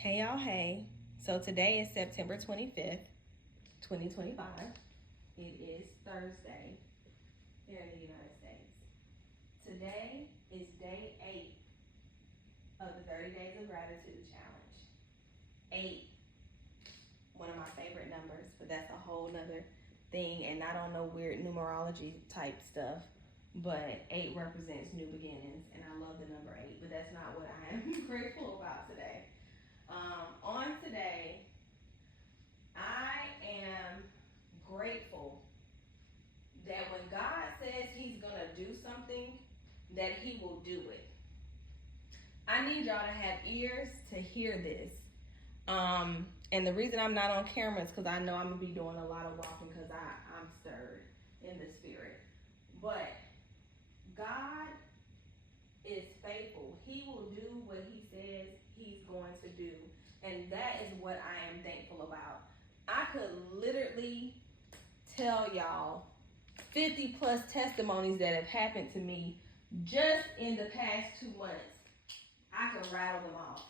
Hey y'all, hey. So today is September 25th, 2025. It is Thursday here in the United States. Today is day 8 of the 30 Days of Gratitude Challenge. 8, one of my favorite numbers, but that's a whole nother thing and not on no weird numerology type stuff. But 8 represents new beginnings, and I love the number 8, but that's not what I am grateful about today. On today, I am grateful that when God says he's going to do something, that he will do it. I need y'all to have ears to hear this. And the reason I'm not on camera is because I know I'm going to be doing a lot of walking because I'm stirred in the spirit. But God is faithful. He will do what he says he's going to do. And that is what I am thankful about. I could literally tell y'all 50 plus testimonies that have happened to me just in the past 2 months. I could rattle them off.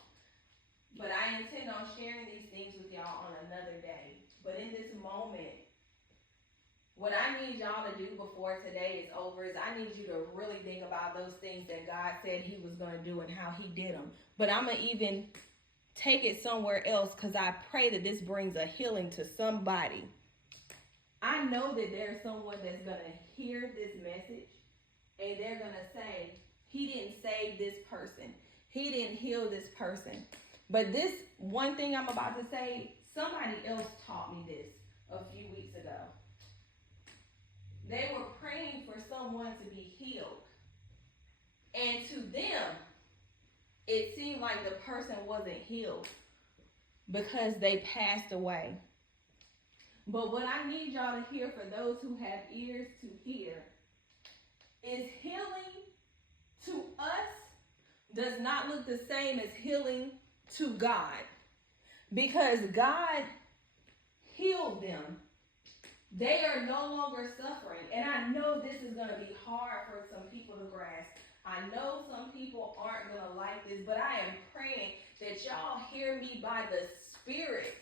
But I intend on sharing these things with y'all on another day. But in this moment, what I need y'all to do before today is over is I need you to really think about those things that God said he was going to do and how he did them. But I'm going to even take it somewhere else because I pray that this brings a healing to somebody. I know that there's someone that's going to hear this message and they're going to say, he didn't save this person. He didn't heal this person. But this one thing I'm about to say, somebody else taught me this a few weeks ago. They were praying for someone to be healed. And to them, it seemed like the person wasn't healed because they passed away. But what I need y'all to hear for those who have ears to hear is healing to us does not look the same as healing to God. Because God healed them. They are no longer suffering. And I know this is going to be hard for some people to grasp. I know some people aren't going to like this, but I am praying that y'all hear me by the Spirit.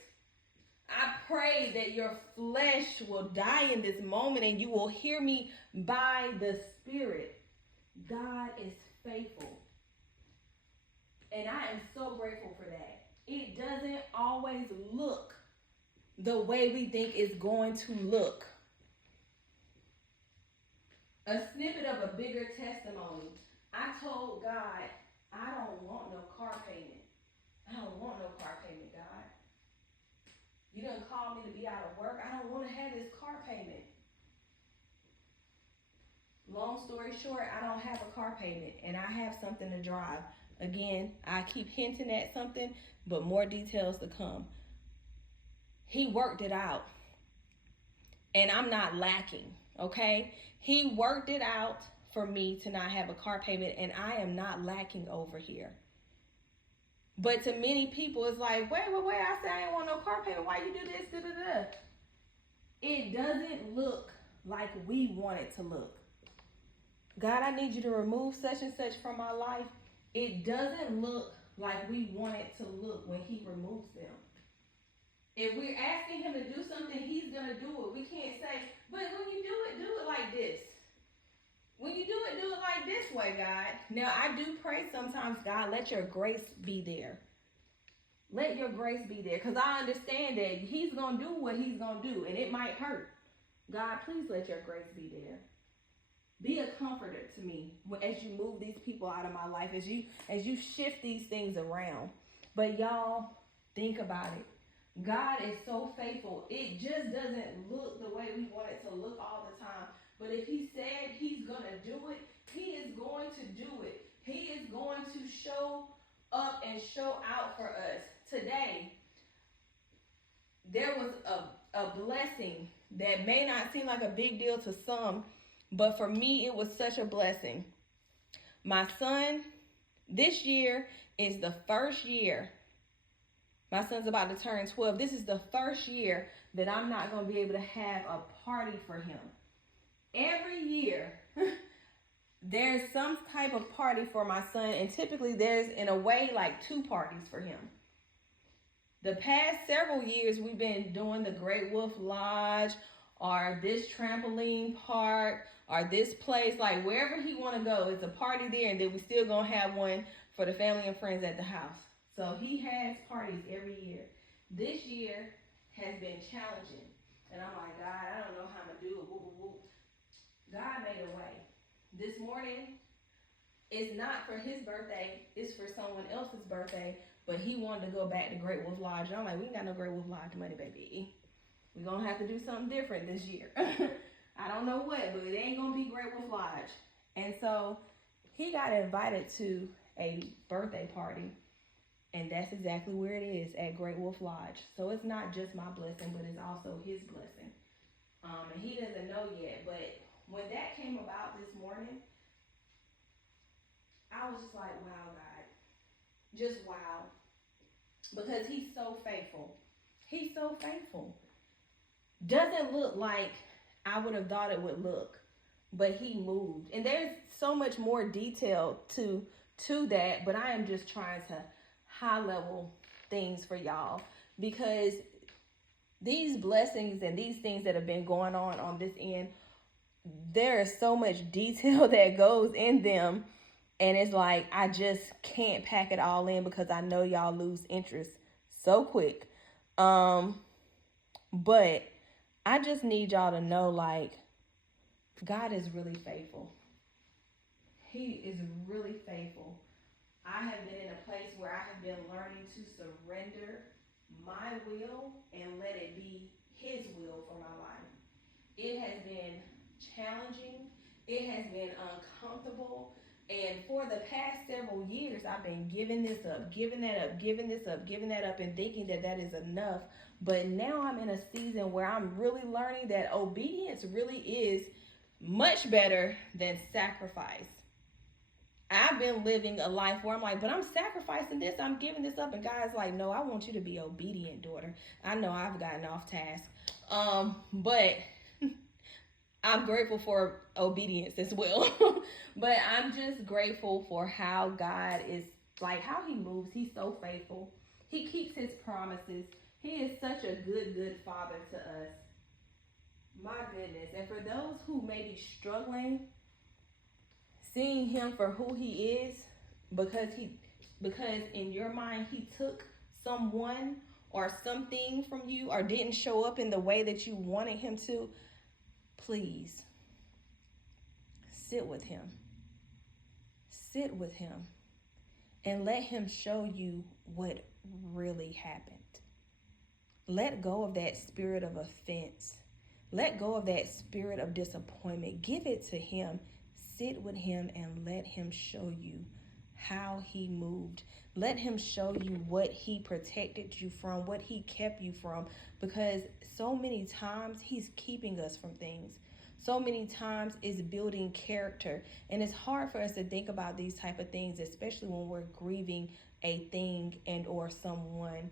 I pray that your flesh will die in this moment and you will hear me by the Spirit. God is faithful. And I am so grateful for that. It doesn't always look the way we think it's going to look. A snippet of a bigger testimony. I told God, I don't want no car payment. I don't want no car payment, God. You done called me to be out of work. I don't want to have this car payment. Long story short, I don't have a car payment and I have something to drive. Again, I keep hinting at something, but more details to come. He worked it out. And I'm not lacking, okay? He worked it out for me to not have a car payment, and I am not lacking over here. But to many people, it's like, wait, I said I ain't want no car payment. Why you do this, da-da-da? It doesn't look like we want it to look. God, I need you to remove such and such from my life. It doesn't look like we want it to look when he removes them. If we're asking him to do something, he's going to do it. We can't say, but when you do it like this. When you do it like this way, God. Now, I do pray sometimes, God, let your grace be there. Let your grace be there. Because I understand that he's going to do what he's going to do. And it might hurt. God, please let your grace be there. Be a comforter to me as you move these people out of my life. As you shift these things around. But y'all, think about it. God is so faithful. It just doesn't look the way we want it to look all the time. But if he said he's going to do it, he is going to do it. He is going to show up and show out for us. Today, there was a blessing that may not seem like a big deal to some, but for me, it was such a blessing. My son, this year is the first year. My son's about to turn 12. This is the first year that I'm not going to be able to have a party for him. Every year, there's some type of party for my son, and typically there's, in a way, like 2 parties for him. The past several years, we've been doing the Great Wolf Lodge, or this trampoline park, or this place, like wherever he want to go, it's a party there, and then we still gonna have one for the family and friends at the house. So he has parties every year. This year has been challenging, and I'm like, God, I don't know how I'm gonna do it. Whoop, whoop, whoop. God made a way. This morning, it's not for his birthday, it's for someone else's birthday, but he wanted to go back to Great Wolf Lodge. And I'm like, we ain't got no Great Wolf Lodge money, baby. We're going to have to do something different this year. I don't know what, but it ain't going to be Great Wolf Lodge. And so he got invited to a birthday party, and that's exactly where it is, at Great Wolf Lodge. So it's not just my blessing, but it's also his blessing. And he doesn't know yet, but when that came about this morning, I was just like, wow, God. Just wow. Because he's so faithful. He's so faithful. Doesn't look like I would have thought it would look, but he moved. And there's so much more detail to that, but I am just trying to high level things for y'all, because these blessings and these things that have been going on this end, there is so much detail that goes in them. And it's like, I just can't pack it all in, because I know y'all lose interest so quick. But I just need y'all to know, like, God is really faithful. He is really faithful. I have been in a place where I have been learning to surrender my will and let it be his will for my life. It has been challenging. It has been uncomfortable. And for the past several years, I've been giving this up, giving that up, giving this up, giving that up, and thinking that that is enough. But now I'm in a season where I'm really learning that obedience really is much better than sacrifice. I've been living a life where I'm like, but I'm sacrificing this, I'm giving this up. And God's like, no, I want you to be obedient, daughter. I know I've gotten off task. But I'm grateful for obedience as well. But I'm just grateful for how God is, like, how he moves. He's so faithful. He keeps his promises. He is such a good father to us. My goodness. And for those who may be struggling, seeing him for who he is, because in your mind he took someone or something from you, or didn't show up in the way that you wanted him to, please sit with him. Sit with him and let him show you what really happened. Let go of that spirit of offense. Let go of that spirit of disappointment. Give it to him. Sit with him and let him show you how he moved. Let him show you what he protected you from, what he kept you from, because so many times he's keeping us from things. So many times it's building character, and it's hard for us to think about these type of things, especially when we're grieving a thing and or someone.